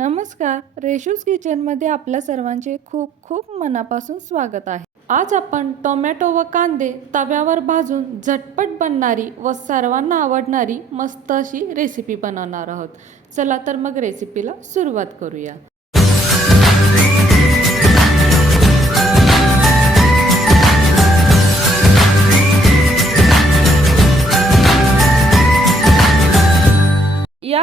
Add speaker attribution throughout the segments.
Speaker 1: नमस्कार रेशूज किचनमध्ये आपल्या सर्वांचे खूप खूप मनापासून स्वागत आहे. आज आपण टोमॅटो व कांदे तव्यावर भाजून झटपट बनणारी व सर्वांना आवडणारी मस्त अशी रेसिपी बनवणार आहोत. चला तर मग रेसिपीला सुरुवात करूया.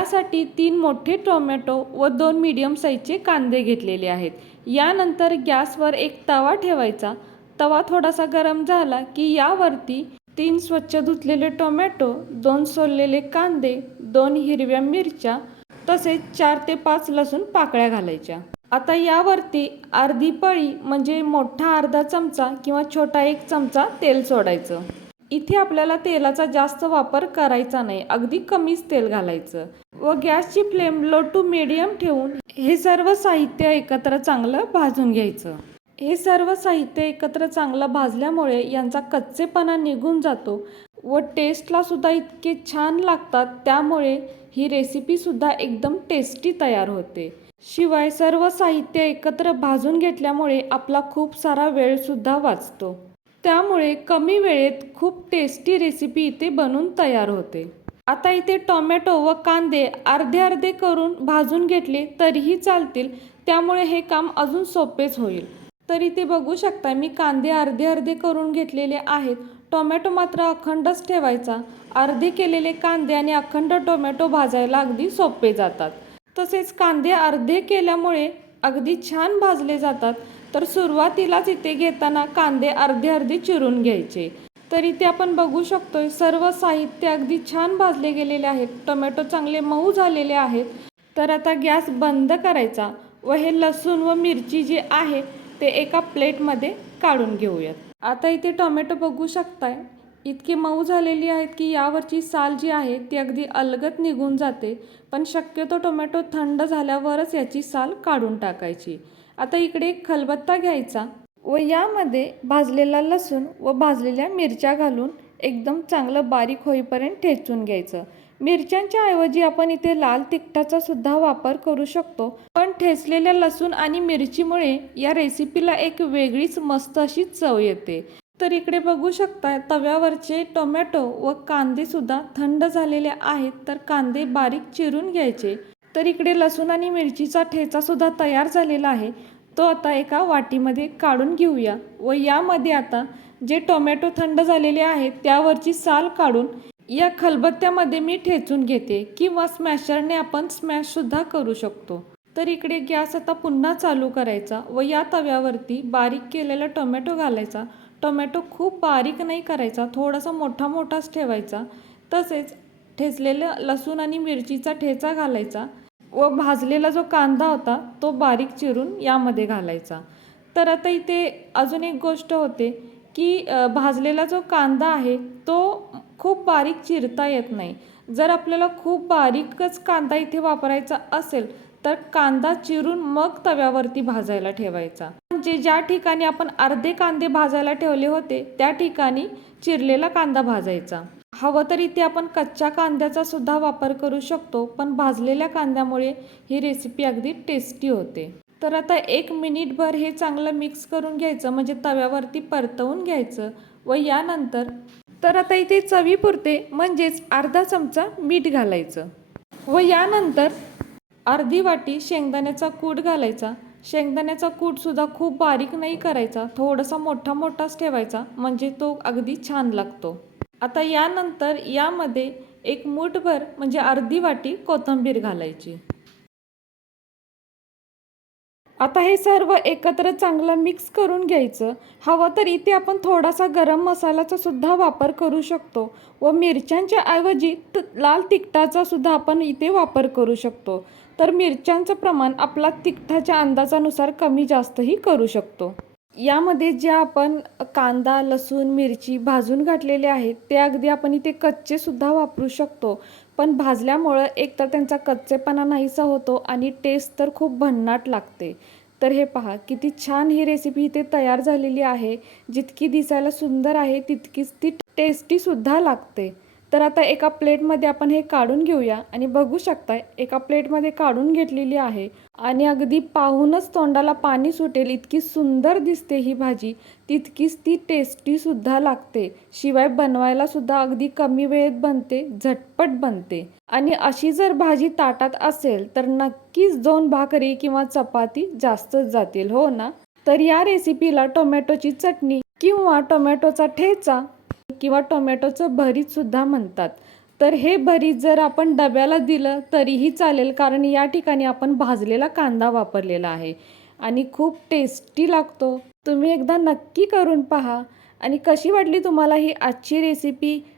Speaker 1: यासाठी तीन मोठे टोमॅटो व दोन मीडियम साईजचे कांदे घेतलेले आहेत. यानंतर गॅसवर एक तवा ठेवायचा. तवा थोडासा गरम झाला की यावरती तीन स्वच्छ धुतलेले टोमॅटो दोन सोललेले कांदे दोन हिरव्या मिरच्या तसेच चार ते पाच लसूण पाकळ्या घालायच्या. आता यावरती अर्धी पळी म्हणजे मोठा अर्धा चमचा किंवा छोटा एक चमचा तेल सोडायचं. इथे आपल्याला तेलाचा जास्त वापर करायचा नाही. अगदी कमीच तेल घालायचं. व गॅसची फ्लेम लो टू मिडियम ठेवून हे सर्व साहित्य एकत्र चांगलं भाजून घ्यायचं. हे सर्व साहित्य एकत्र चांगलं भाजल्यामुळे यांचा कच्चेपणा निघून जातो व टेस्टला सुद्धा इतके छान लागतात त्यामुळे ही रेसिपी सुद्धा एकदम टेस्टी तयार होते. शिवाय सर्व साहित्य एकत्र भाजून घेतल्यामुळे आपला खूप सारा वेळ सुद्धा वाचतो. त्यामुळे कमी वेळेत खूप टेस्टी रेसिपी इथे बनून तयार होते. आता इथे टोमॅटो व कांदे अर्धे अर्धे करून भाजून घेतले तरीही चालतील. त्यामुळे हे काम अजून सोपेच होईल. तर इथे बघू शकता मी कांदे अर्धे अर्धे करून घेतलेले आहेत. टोमॅटो मात्र अखंडच ठेवायचा. अर्धे केलेले कांदे आणि अखंड टोमॅटो भाजायला अगदी सोपे जातात. तसेच कांदे अर्धे केल्यामुळे अगदी छान भाजले जातात. तर सुरुवातीलाच इथे घेताना कांदे अर्धे अर्धे चिरून घ्यायचे. तर इथे आपण बघू शकतो सर्व साहित्य अगदी छान भाजले गेलेले आहेत. टोमॅटो चांगले मऊ झालेले आहेत. तर आता गॅस बंद करायचा व हे लसूण व मिरची जी आहे ते एका प्लेटमध्ये काढून घेऊयात. आता इथे टोमॅटो बघू शकताय. इतकी मऊ झालेली आहेत की यावरची साल जी आहे ती अगदी अलगत निघून जाते. पण शक्यतो टोमॅटो थंड झाल्यावरच याची साल काढून टाकायची. आता इकडे एक खलबत्ता घ्यायचा. व यामध्ये भाजलेला लसूण व भाजलेल्या मिरच्या घालून एकदम चांगलं बारीक होईपर्यंत ठेचून घ्यायचं. मिरच्यांच्या ऐवजी आपण इथे लाल तिखटाचा सुद्धा वापर करू शकतो. पण ठेचलेल्या लसूण आणि मिरचीमुळे या रेसिपीला एक वेगळीच मस्त अशी चव येते. तर इकडे बघू शकता तव्यावरचे टोमॅटो व कांदे सुद्धा थंड झालेले आहेत तर कांदे बारीक चिरून घ्यायचे. तर इकडे लसूण आणि मिरचीचा ठेचा सुद्धा तयार झालेला आहे. तो आता एका वाटीमध्ये काढून घेऊया व यामध्ये आता जे टोमॅटो थंड झालेले आहेत त्यावरची साल काढून या खलबत्त्यामध्ये मी ठेचून घेते किंवा स्मॅशरने आपण स्मॅशसुद्धा करू शकतो. तर इकडे गॅस आता पुन्हा चालू करायचा व या तव्यावरती बारीक केलेला टोमॅटो घालायचा. टोमॅटो खूप बारीक नाही करायचा थोडासा मोठा मोठाच ठेवायचा. तसेच ठेचलेलं लसूण आणि मिरचीचा ठेचा घालायचा. व भाजलेला जो कांदा होता तो बारीक चिरून यामध्ये घालायचा. तर आता इथे अजून एक गोष्ट होते की भाजलेला जो कांदा आहे तो खूप बारीक चिरता येत नाही. जर आपल्याला खूप बारीकच कांदा इथे वापरायचा असेल तर कांदा चिरून मग तव्यावरती भाजायला ठेवायचा. म्हणजे ज्या ठिकाणी आपण अर्धे कांदे भाजायला ठेवले होते त्या ठिकाणी चिरलेला कांदा भाजायचा. हवं तर इथे आपण कच्च्या कांद्याचा सुद्धा वापर करू शकतो पण भाजलेल्या कांद्यामुळे ही रेसिपी अगदी टेस्टी होते. तर आता एक मिनिटभर हे चांगलं मिक्स करून घ्यायचं म्हणजे तव्यावरती परतवून घ्यायचं व यानंतर तर आता इथे चवीपुरते म्हणजेच अर्धा चमचा मीठ घालायचं व यानंतर अर्धी वाटी शेंगदाण्याचा कूट घालायचा. शेंगदाण्याचा कूटसुद्धा खूप बारीक नाही करायचा थोडासा मोठा मोठाच ठेवायचा म्हणजे तो अगदी छान लागतो. आता यानंतर यामध्ये एक मूठभर म्हणजे अर्धी वाटी कोथिंबीर घालायची. आता हे सर्व एकत्र चांगलं मिक्स करून घ्यायचं. हवं तर इथे आपण थोडासा गरम मसाल्याचा सुद्धा वापर करू शकतो व मिरच्यांच्या ऐवजी लाल तिखटाचा सुद्धा आपण इथे वापर करू शकतो. तर मिरच्यांचं प्रमाण आपला तिखटाच्या अंदाजानुसार कमी जास्तही करू शकतो. यामध्ये जे आपण कांदा लसूण मिरची भाजून घातलेले आहेत ते अगदी आपण इथे कच्चेसुद्धा वापरू शकतो. पण भाजल्यामुळं एकतर त्यांचा कच्चेपणा नाहीसा होतो आणि टेस्ट तर खूप भन्नाट लागते. तर हे पहा किती छान ही रेसिपी इथे तयार झालेली आहे. जितकी दिसायला सुंदर आहे तितकीच ती टेस्टीसुद्धा लागते. तर आता एका प्लेटमध्ये आपण हे काढून घेऊया आणि बघू शकताय एका प्लेटमध्ये काढून घेतलेली आहे. आणि अगदी पाहूनच तोंडाला पाणी सुटेल इतकी सुंदर दिसते ही भाजी. तितकीच ती टेस्टीसुद्धा लागते. शिवाय बनवायलासुद्धा अगदी कमी वेळेत बनते झटपट बनते. आणि अशी जर भाजी ताटात असेल तर नक्कीच दोन भाकरी किंवा चपाती जास्तच जातील हो ना? तर या रेसिपीला टोमॅटोची चटणी किंवा टोमॅटोचा ठेचा किंवा टोमॅटोचं भरीतसुद्धा म्हणतात. तर हे भरीत जर आपण डब्याला दिलं तरीही चालेल कारण या ठिकाणी आपण भाजलेला कांदा वापरलेला आहे. आणि खूप टेस्टी लागतो. तुम्ही एकदा नक्की करून पहा. आणि कशी वाटली तुम्हाला ही आजची रेसिपी